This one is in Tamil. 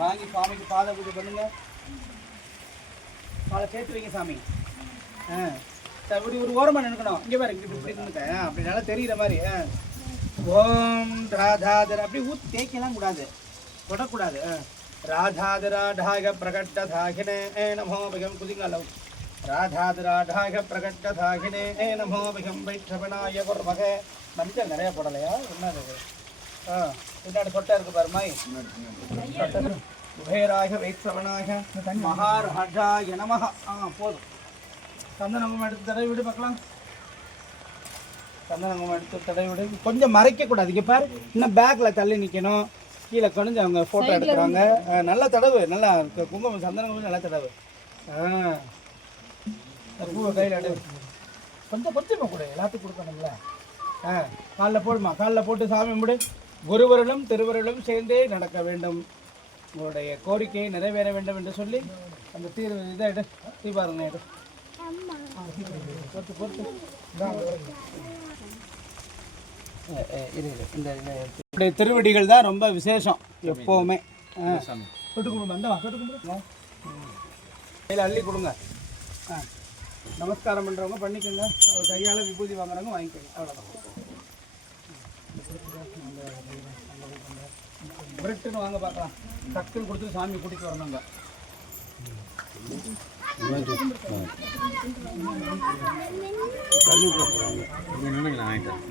வாங்கி சாமிக்கு பாத பூஜை பண்ணுங்க. பாலை சேர்த்து வைங்க சாமி. ஆ. இப்படி ஒரு ஓரமாக நினைக்கணும் இங்கே பாரு இப்படி இப்படி நின்னுக்க ஆ, அப்படி நல்லா தெரிகிற மாதிரி ஆ. ஓம் ராதாதர் அப்படி ஊத்து தேய்க்கலாம் கூடாது. தொடக்கூடாது ராதாதராடாக பிரகட்டதாகினே நமோ பகம். குதிங்களவு ராதாதராடாக பிரகட்டதாகினே நமோ பகம். வைஷ்ணவனாய குர்மக. மஞ்சள் நிறைய போடலையா? என்னது பின்னாடி சொட்டை இருக்கு பாருமாய் குபேராக வைஷ்ணவனாக மகாராஜாய நமஹ ஆ போதும். சந்தனமும் எடுத்து தடவி விடு பார்க்கலாம். சந்தனமும் எடுத்து தடவி விடு. கொஞ்சம் மறைக்க கூடாது. இங்க பாரு இன்னும் பேக்ல தள்ளி நிக்கணும். கீழே குனிஞ்சு அவங்க போட்டோ எடுக்கிறாங்க. நல்லா தடவு நல்லா குங்குமம் சந்தனம் நல்லா தடவு. ஆ. பூவை கையில் எடு கொஞ்சம் கொஞ்சமாக கொடு. எல்லாத்துக்கும் கொடுக்கணும்ல. ஆ காலில் போடுமா? காலில் போட்டு சாமி கும்பிடு. குருவருளும் திருவருளும் சேர்ந்தே நடக்க வேண்டும். உங்களுடைய கோரிக்கையை நிறைவேற வேண்டும் என்று சொல்லி அந்த தீர்வு இதை எடு. தீபாரணை எடு. பொறுத்து பொறுத்து ஏ, இந்த இப்படி திருவடிகள் தான் ரொம்ப விசேஷம் எப்போவுமே. தொட்டு கும்பிடு அந்த தொட்டு கும்பிடு. அள்ளி கொடுங்க. ஆ. நமஸ்காரம் பண்ணுறவங்க பண்ணிக்கோங்க. அவர் கையால் விபூதி வாங்குறவங்க வாங்கிக்கோங்க. அவ்வளோதான் பிரெட்டுன்னு வாங்க பார்க்கலாம். டக்குன்னு கொடுத்து சாமி கூட்டிட்டு வரணுங்க நின்னுங்க நான் வாங்கிட்டேன்